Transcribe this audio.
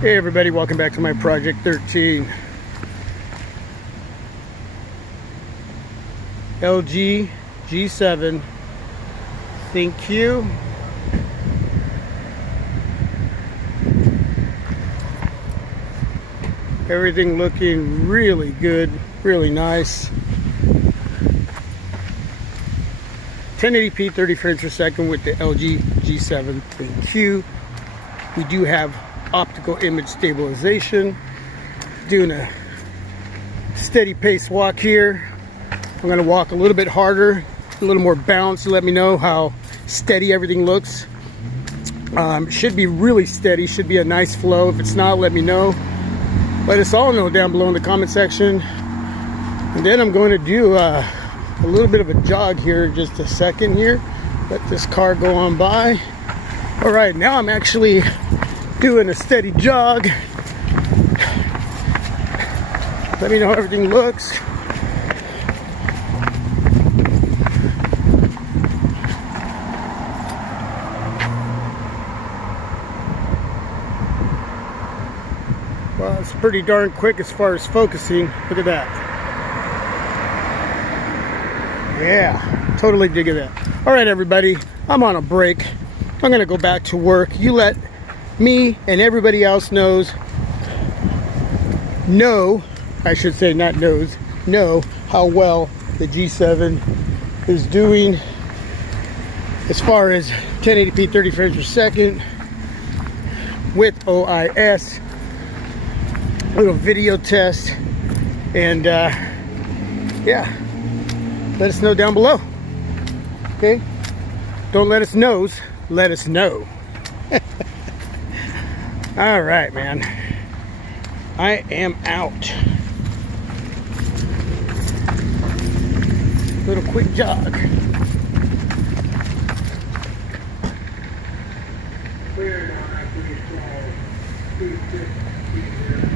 Hey everybody, welcome back to my Project 13. LG G7 ThinQ. Everything looking really good, really nice. 1080p 30 frames per second with the LG G7 ThinQ. We do have optical image stabilization. Doing a steady pace walk here. I'm going to walk a little bit harder, a little more bounce to let me know how steady everything looks. Should be really steady, should be a nice flow. If it's not, let me know. Let us all know down below in the comment section. And then I'm going to do a little bit of a jog here in just a second here. Let this car go on by. All right, now I'm actually doing a steady jog. Let me know how everything looks. Well, it's pretty darn quick as far as focusing. Look at that. Yeah, totally digging that. All right, everybody, I'm on a break. I'm gonna go back to work. You let me and everybody else know, I should say not knows, know how well the G7 is doing as far as 1080p 30 frames per second with OIS. Little video test, and yeah, let us know down below. Okay, don't let us know, let us know. All right, man, I am out. Little quick jog. Clear now, I think it's all